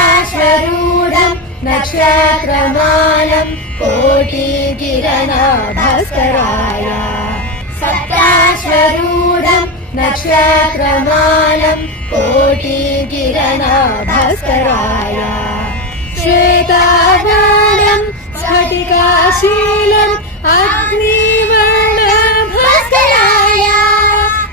सप्ताश्वरूढं नक्षत्रमालं कोटिकिरणभास्कराय सप्ताश्वरूढं नक्षत्रमालं कोटिकिरणभास्कराय श्वेतावर्णं स्फटिकाशीलम् अग्निवर्णभास्कराय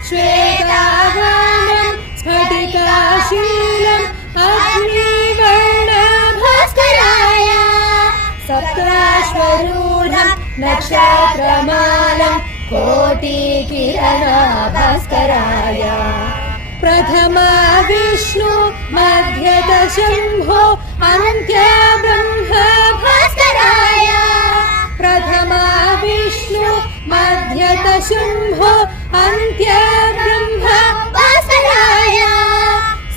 श्वेतावर्णं स्फटिकाशीलम् अग्निवर्णभास्कराय सप्ताश्वरूढं नक्षत्रमालं कोटिकिरणभास्कराय प्रथमा विष्णु मध्यत शम्भो अन्त्य ब्रह्म भास्कराय प्रथमा विष्णु मध्यत शम्भो अन्त्य ब्रह्म भास्कराय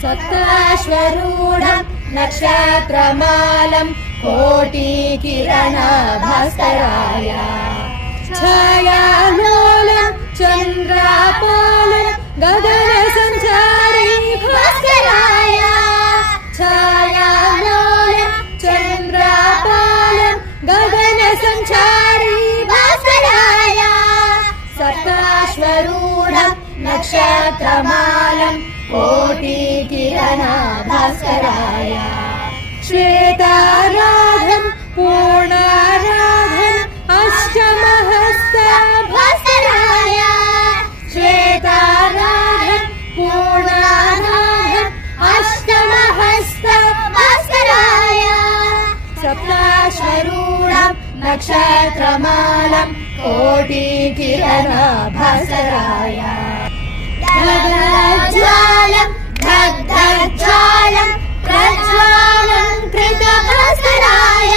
सप्ताश्वरूढं नक्षत्रमालं कोटिकिरणभास्कराय छायालोलं चन्द्रापालं गगनसञ्चारी भास्कराय छायालोलं चन्द्रापालं गगनसञ्चारी भास्कराय सप्ताश्वरूढं नक्षत्रमालं कोटिकिरणभास्कराय श्वेताराधं पूर्णाराधं अष्टमहस्त भास्कराय श्वेताराधं पूर्णाराधं अष्टमहस्त भास्कराय सप्ताश्वरूढं नक्षत्रमालं कोटिकिरणभास्कराय दग्धज्वालं दग्धज्वालं प्रज्वालं कृतभास्कराय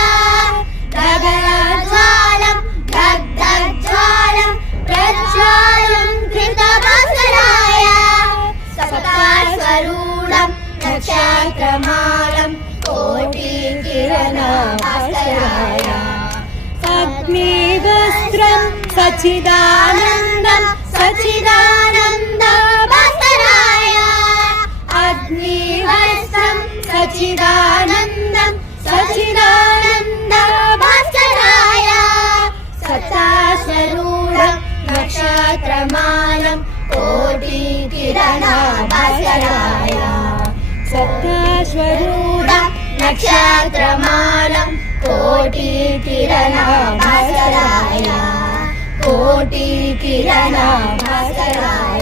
दग्धज्वालं दग्धज्वालं प्रज्वालं कृतभास्कराय सप्ताश्वरूढं नक्षत्रमालं कोटिकिरणभास्कराय अग्निवस्त्रं सच्चिदानन्दं सच्चिदानन्द भास्कराय अग्निवस्त्रं सच्चिदानन्दं सच्चिदानन्द भास्कराय सप्ताश्वरूढं नक्षत्रमालं कोटिकिरणभास्कराय सप्ताश्वरूढं नक्षत्रमालं कोटिकिरणभास्कराय कोटिकिरणभास्कराय